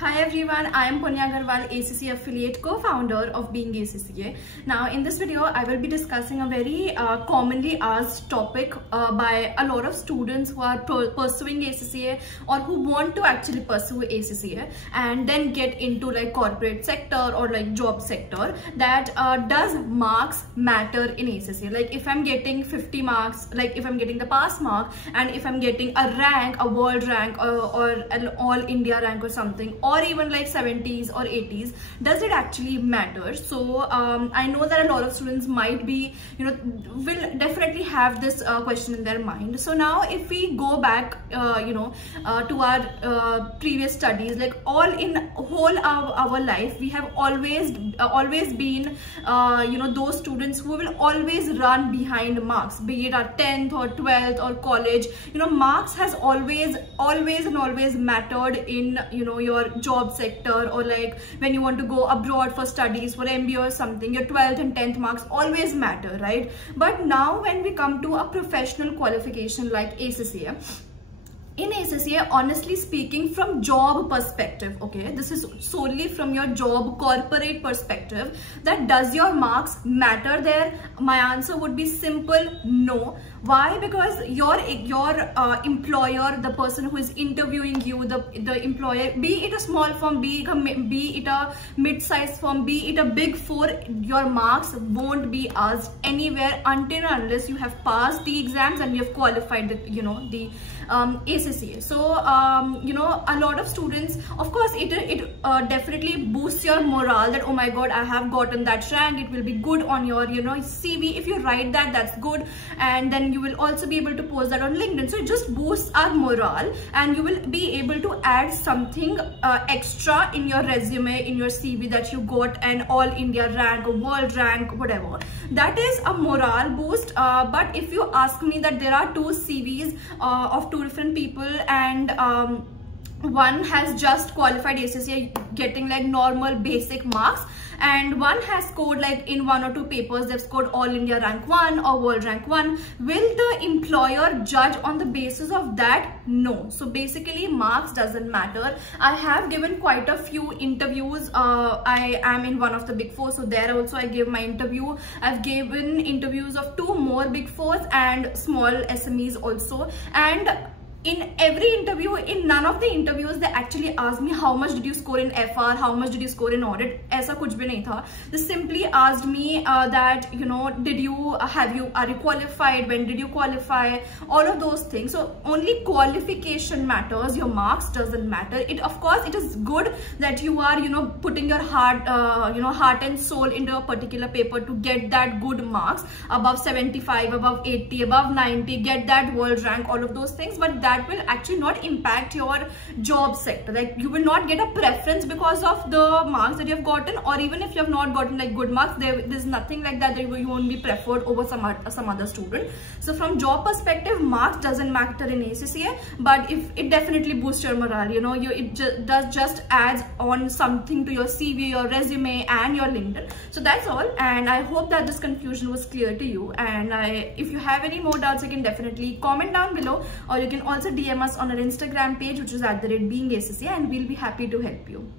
Hi everyone, I am Punya Agarwal, ACCA affiliate, co-founder of Being ACCA. Now in this video, I will be discussing a very commonly asked topic by a lot of students who are pursuing ACCA or who want to actually pursue ACCA and then get into like corporate sector or like job sector. That does marks matter in ACCA? Like if I'm getting 50 marks, like if I'm getting the pass mark and if I'm getting a rank, a world rank or an all India rank or something, or even like 70s or 80s, does it actually matter? So I know that a lot of students might be, will definitely have this question in their mind. So now if we go back, to our previous studies, like all in whole our life, we have always been, those students who will always run behind marks, be it our 10th or 12th or college. Marks has always mattered in, your job sector, or like when you want to go abroad for studies for MBA or something, your 12th and 10th marks always matter, right? But now when we come to a professional qualification like ACCA, in ACCA, honestly speaking, from job perspective, okay, this is solely from your job corporate perspective, that does your marks matter there? My answer would be simple, no. Why? Because your employer, the person who is interviewing you, the employer, be it a small firm, be it a mid-sized firm, be it a big four, your marks won't be asked anywhere until and unless you have passed the exams and you have qualified the ACCA. So a lot of students, of course, it definitely boosts your morale that, oh my god, I have gotten that rank. It will be good on your CV. If you write that, that's good, and then you will also be able to post that on LinkedIn. So it just boosts our morale, and you will be able to add something extra in your resume, in your CV, that you got an all India rank, a world rank, whatever. That is a morale boost. But if you ask me that there are two CVs of two different people, and one has just qualified ACCA getting like normal basic marks, and one has scored like in one or two papers, they've scored all India rank 1 or world rank 1. Will the employer judge on the basis of that? No. So basically marks doesn't matter. I have given quite a few interviews. I am in one of the big four, so there also I gave my interview. I've given interviews of 2 more big fours and small SMEs also, and in every interview, in none of the interviews, they actually asked me how much did you score in FR, how much did you score in audit. Aisa kuch bhi nahi tha. They simply asked me that, are you qualified, when did you qualify, all of those things. So only qualification matters, your marks doesn't matter. It, of course, it is good that you are, putting your heart and soul into a particular paper to get that good marks, above 75, above 80, above 90, get that world rank, all of those things. But that will actually not impact your job sector. Like you will not get a preference because of the marks that you have gotten, or even if you have not gotten like good marks, there's nothing like that, you won't be preferred over some other student. So from job perspective, marks doesn't matter in ACCA, but if it definitely boosts your morale, it just adds on something to your CV, your resume and your LinkedIn. So that's all, and I hope that this confusion was clear to you. And if you have any more doubts, you can definitely comment down below, or you can also DM us on our Instagram page, which is @BeingACCA, and we'll be happy to help you.